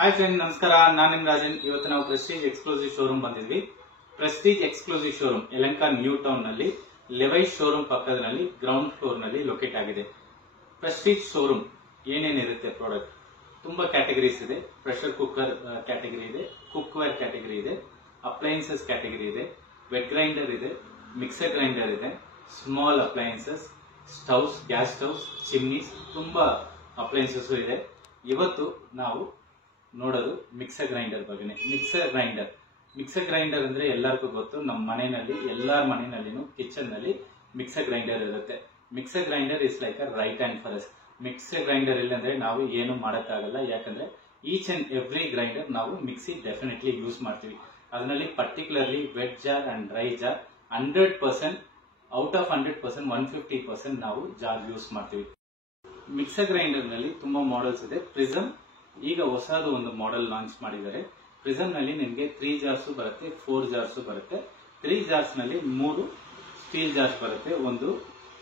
Hi friend, ನಮಸ್ಕಾರ. ನಾನು ನಿಮ್ ರಾಜನ್. ಇವತ್ತು ನಾವು ಪ್ರೆಸ್ಟೀಜ್ ಎಕ್ಸ್ಕ್ಲೂಸಿವ್ ಶೋರೂಮ್ ಬಂದಿದ್ವಿ. Prestige exclusive showroom Yelahanka new town ನಲ್ಲಿ ಲೆವೈಸ್ ಶೋರೂಮ್ ಪಕ್ಕದಲ್ಲಿ ಗ್ರೌಂಡ್ ಫ್ಲೋರ್ ನಲ್ಲಿ ಲೊಕೇಟ್ ಆಗಿದೆ. ಪ್ರೆಸ್ಟೀಜ್ ಶೋರೂಮ್ ಏನೇನಿರುತ್ತೆ ಪ್ರಾಡಕ್ಟ್ ತುಂಬಾ ಕ್ಯಾಟಗರೀಸ್ ಇದೆ. ಪ್ರೆಷರ್ ಕುಕ್ಕರ್ ಕ್ಯಾಟಗರಿ ಇದೆ, ಕುಕ್ ವೇರ್ ಕ್ಯಾಟಗರಿ ಇದೆ, ಅಪ್ಲಯನ್ಸಸ್ ಕ್ಯಾಟಗರಿ ಇದೆ, ವೆಟ್ ಗ್ರೈಂಡರ್ ಇದೆ, ಮಿಕ್ಸರ್ ಗ್ರೈಂಡರ್ ಇದೆ, small appliances, stoves, gas stoves, chimneys, ತುಂಬಾ ಅಪ್ಲಯನ್ಸಸ್ ಇದೆ. ಇವತ್ತು ನಾವು ನೋಡೋದು ಮಿಕ್ಸರ್ ಗ್ರೈಂಡರ್ ಬಗ್ಗೆನೇ. ಮಿಕ್ಸರ್ ಗ್ರೈಂಡರ್ ಅಂದ್ರೆ ಎಲ್ಲರಿಗೂ ಗೊತ್ತು. ನಮ್ಮ ಮನೆಯಲ್ಲಿ ಎಲ್ಲಾರ ಮನೆಯಲ್ಲಿನೂ ಕಿಚನ್ ನಲ್ಲಿ ಮಿಕ್ಸರ್ ಗ್ರೈಂಡರ್ ಇರುತ್ತೆ. Mixer grinder is like a right hand for us. Mixer grinder ಇಲ್ಲಂದ್ರೆ ನಾವು ಏನು ಮಾಡಕ್ಕಾಗಲ್ಲ. ಯಾಕಂದ್ರೆ ಈಚ್ ಅಂಡ್ ಎವ್ರಿ ಗ್ರೈಂಡರ್ ನಾವು ಮಿಕ್ಸಿ ಡೆಫಿನೆಟ್ಲಿ ಯೂಸ್ ಮಾಡ್ತೀವಿ. ಅದರಲ್ಲಿ particularly wet jar and dry jar 100% out of 100% 150% ನಾವು ಜಾರ್ ಯೂಸ್ ಮಾಡ್ತೀವಿ. ಮಿಕ್ಸರ್ ಗ್ರೈಂಡರ್ ನಲ್ಲಿ ತುಂಬಾ ಮಾಡೆಲ್ಸ್ ಇದೆ. ಪ್ರಿಸಮ್ ಈಗ ಹೊಸದು ಒಂದು ಮಾಡೆಲ್ ಲಾಂಚ್ ಮಾಡಿದ್ದಾರೆ. ಪ್ರಿಸಮ್ ನಲ್ಲಿ ನಿಮಗೆ 3 ಜಾರ್ಸ್ ಬರುತ್ತೆ, 4 ಜಾರ್ಸ್ ಬರುತ್ತೆ. 3 ಜಾರ್ಸ್ ನಲ್ಲಿ 3 ಸ್ಟೀಲ್ ಜಾರ್ಸ್ ಬರುತ್ತೆ. ಒಂದು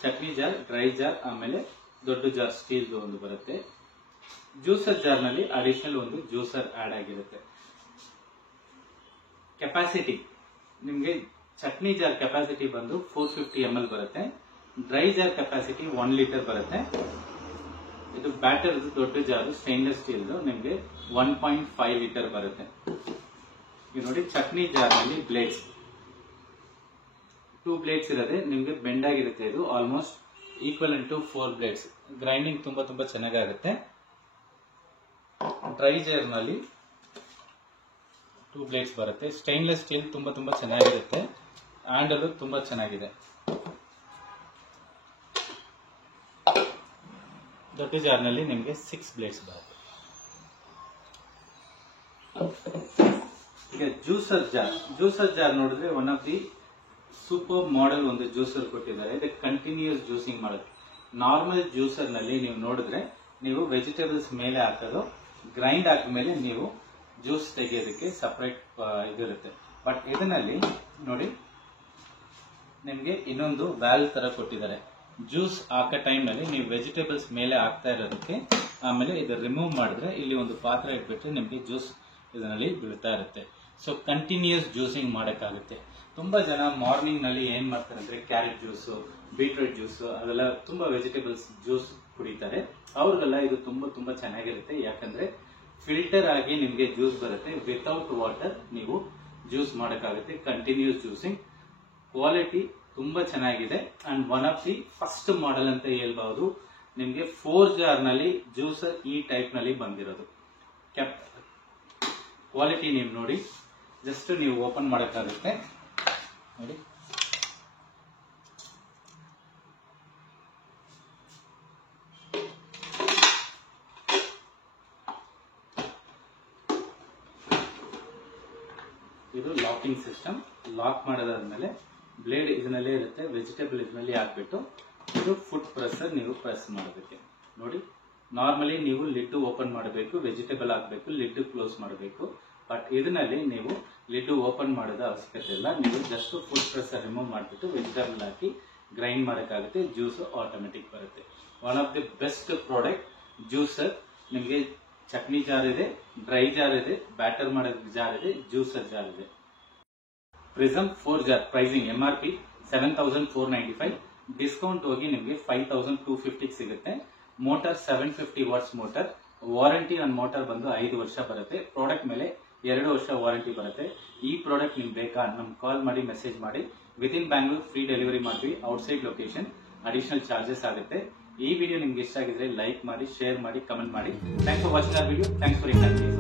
ಚಟ್ನಿ ಜಾರ್, ಡ್ರೈ ಜಾರ್, ಆಮೇಲೆ ದೊಡ್ಡ ಜಾರ್ ಸ್ಟೀಲ್ ಒಂದು ಬರುತ್ತೆ. ಜ್ಯೂಸರ್ ಜಾರ್ ನಲ್ಲಿ ಅಡಿಷನಲ್ ಒಂದು ಜ್ಯೂಸರ್ ಆಡ್ ಆಗಿರುತ್ತೆ. ಕೆಪಾಸಿಟಿ ನಿಮಗೆ ಚಟ್ನಿ ಜಾರ್ ಕೆಪಾಸಿಟಿ ಬಂದು 450 ml ಬರುತ್ತೆ. ಡ್ರೈ ಜಾರ್ ಕೆಪಾಸಿಟಿ 1 ಲೀಟರ್ ಬರುತ್ತೆ. ಇದು ಬ್ಯಾಟರ್ ದೊಡ್ಡ ಜಾರು ಸ್ಟೇನ್ಲೆಸ್ ಸ್ಟೀಲ್ ನಿಮಗೆ 1.5 ಲೀಟರ್ ಬರುತ್ತೆ. ಈಗ ನೋಡಿ, ಚಟ್ನಿ ಜಾರ್ ನಲ್ಲಿ ಬ್ಲೇಡ್ಸ್ 2 ಬ್ಲೇಡ್ಸ್ ಇರೋದೆ ನಿಮಗೆ ಬೆಂಡ್ ಆಗಿರುತ್ತೆ. ಇದು almost equal to 4 blades. Grinding ತುಂಬಾ ಚೆನ್ನಾಗಾಗುತ್ತೆ. ಡ್ರೈ ಜಾರ್ ನಲ್ಲಿ 2 ಬ್ಲೇಡ್ಸ್ ಬರುತ್ತೆ. ಸ್ಟೇನ್ಲೆಸ್ ಸ್ಟೀಲ್ ತುಂಬಾ ಚೆನ್ನಾಗಿರುತ್ತೆ. ಹ್ಯಾಂಡಲ್ ತುಂಬಾ ಚೆನ್ನಾಗಿದೆ. ದೊಡ್ಡ ಜಾರ್ ನಲ್ಲಿ ನಿಮಗೆ 6 ಬ್ಲೇಡ್ಸ್ ಬರುತ್ತೆ. ಈಗ ಜ್ಯೂಸರ್ ಜಾರ್ ನೋಡಿದ್ರೆ one of the super model ಒಂದು ಜ್ಯೂಸರ್ ಕೊಟ್ಟಿದ್ದಾರೆ. ಇದಕ್ಕೆ ಕಂಟಿನ್ಯೂಸ್ ಜ್ಯೂಸಿಂಗ್ ಮಾಡೋದು. ನಾರ್ಮಲ್ ಜ್ಯೂಸರ್ ನಲ್ಲಿ ನೀವು ನೋಡಿದ್ರೆ ನೀವು ವೆಜಿಟೇಬಲ್ಸ್ ಮೇಲೆ ಹಾಕೋದು, ಗ್ರೈಂಡ್ ಹಾಕಿದ್ಮೇಲೆ ನೀವು ಜ್ಯೂಸ್ ತೆಗೆಯೋದಕ್ಕೆ ಸಪರೇಟ್ ಇದಿರುತ್ತೆ. ಬಟ್ ಇದರಲ್ಲಿ ನೋಡಿ ನಿಮಗೆ ಇನ್ನೊಂದು ವ್ಯಾಲ್ವ್ ತರ ಕೊಟ್ಟಿದ್ದಾರೆ. ಜ್ಯೂಸ್ ಹಾಕೋ ಟೈಮ್ ನಲ್ಲಿ ನೀವು ವೆಜಿಟೇಬಲ್ಸ್ ಮೇಲೆ ಹಾಕ್ತಾ ಇರೋದಕ್ಕೆ, ಆಮೇಲೆ ಇದು ರಿಮೂವ್ ಮಾಡಿದ್ರೆ ಇಲ್ಲಿ ಒಂದು ಪಾತ್ರ ಇಟ್ಬಿಟ್ರೆ ನಿಮಗೆ ಜ್ಯೂಸ್ ಇದರಲ್ಲಿ ಬೀಳ್ತಾ ಇರುತ್ತೆ. ಸೊ ಕಂಟಿನ್ಯೂಸ್ ಜ್ಯೂಸಿಂಗ್ ಮಾಡಕ್ಕಾಗುತ್ತೆ. ತುಂಬಾ ಜನ ಮಾರ್ನಿಂಗ್ ನಲ್ಲಿ ಏನ್ ಮಾಡ್ತಾರೆ ಅಂದ್ರೆ ಕ್ಯಾರೆಟ್ ಜ್ಯೂಸ್, ಬೀಟ್ರೂಟ್ ಜ್ಯೂಸ್, ಅದೆಲ್ಲ ತುಂಬಾ ವೆಜಿಟೇಬಲ್ಸ್ ಜ್ಯೂಸ್ ಕುಡಿತಾರೆ. ಅವ್ರಿಗೆಲ್ಲ ಇದು ತುಂಬಾ ಚೆನ್ನಾಗಿರುತ್ತೆ. ಯಾಕಂದ್ರೆ ಫಿಲ್ಟರ್ ಆಗಿ ನಿಮ್ಗೆ ಜ್ಯೂಸ್ ಬರುತ್ತೆ. ವಿತೌಟ್ ವಾಟರ್ ನೀವು ಜ್ಯೂಸ್ ಮಾಡಕ್ಕಾಗುತ್ತೆ. ಕಂಟಿನ್ಯೂಸ್ ಜ್ಯೂಸಿಂಗ್ ಕ್ವಾಲಿಟಿ ತುಂಬಾ ಚೆನ್ನಾಗಿದೆ. And one of the first model ಅಂತ ಹೇಳ್ಬಹುದು. ನಿಮ್ಗೆ 4 ಜಾರ್ ನಲ್ಲಿ ಜ್ಯೂಸರ್ ಈ ಟೈಪ್ ನಲ್ಲಿ ಬಂದಿರೋದು. ಕ್ವಾಲಿಟಿ ನೀವು ನೋಡಿ, ಜಸ್ಟ್ ನೀವು ಓಪನ್ ಮಾಡಕ್ಕಾಗುತ್ತೆ. ನೋಡಿ, ಇದು ಲಾಕಿಂಗ್ ಸಿಸ್ಟಮ್. ಲಾಕ್ ಮಾಡೋದಾದ್ಮೇಲೆ ಬ್ಲೇಡ್ ಇದನ್ನಲ್ಲೇ ಇರುತ್ತೆ. ವೆಜಿಟೇಬಲ್ ಇದರಲ್ಲಿ ಹಾಕ್ಬಿಟ್ಟು ಇದು ಫುಡ್ ಪ್ರೆಸರ್ ನೀವು ಪ್ರೆಸ್ ಮಾಡೋದಕ್ಕೆ. ನೋಡಿ, ನಾರ್ಮಲಿ ನೀವು ಲಿಡ್ ಓಪನ್ ಮಾಡಬೇಕು, ವೆಜಿಟೇಬಲ್ ಹಾಕಬೇಕು, ಲಿಡ್ ಕ್ಲೋಸ್ ಮಾಡಬೇಕು. ಬಟ್ ಇದರಲ್ಲಿ ನೀವು ಲಿಡ್ ಓಪನ್ ಮಾಡೋದ ಅವಶ್ಯಕತೆ ಇಲ್ಲ. ನೀವು ಜಸ್ಟ್ ಫುಡ್ ಪ್ರೆಸರ್ ರಿಮೂವ್ ಮಾಡಿಬಿಟ್ಟು ವೆಜಿಟೇಬಲ್ ಹಾಕಿ ಗ್ರೈಂಡ್ ಮಾಡೋಕ್ಕಾಗುತ್ತೆ. ಜ್ಯೂಸ್ ಆಟೋಮೆಟಿಕ್ ಬರುತ್ತೆ. One of the best product juicer. ನಿಮಗೆ ಚಟ್ನಿ ಜಾರ್ ಇದೆ, ಡ್ರೈ ಜಾರ್ ಇದೆ, ಬ್ಯಾಟರ್ ಮಾಡೋ ಜಾರ್ ಇದೆ, ಜ್ಯೂಸರ್ ಜಾರ್ ಇದೆ. Prism 4 jar pricing MRP 7,495. Discount ಹೋಗಿ ನಿಮಗೆ 5,250 ಸಿಗುತ್ತೆ. Motor 750 what's motor. Warranty on motor ಬಂದು 5 ವರ್ಷ ಬರುತ್ತೆ. ಪ್ರಾಡಕ್ಟ್ ಮೇಲೆ 2 ವರ್ಷ ವಾರಂಟಿ ಬರುತ್ತೆ. ಈ ಪ್ರಾಡಕ್ಟ್ ನಿಮ್ಗೆ ಬೇಕಾ ನಮ್ಗೆ ಕಾಲ್ ಮಾಡಿ, ಮೆಸೇಜ್ ಮಾಡಿ. ವಿದಿನ್ ಬ್ಯಾಂಗ್ಳೂರ್ ಫ್ರೀ ಡೆಲಿವರಿ ಮಾಡ್ತೀವಿ. ಔಟ್ಸೈಡ್ ಲೊಕೇಶನ್ ಅಡಿಷನಲ್ ಚಾರ್ಜಸ್ ಆಗುತ್ತೆ. ಈ ವಿಡಿಯೋ ನಿಮ್ಗೆ ಇಷ್ಟ ಆಗಿದ್ರೆ ಲೈಕ್ ಮಾಡಿ, ಶೇರ್ ಮಾಡಿ, ಕಮೆಂಟ್ ಮಾಡಿ. Thanks for watching our video. Thanks for interview.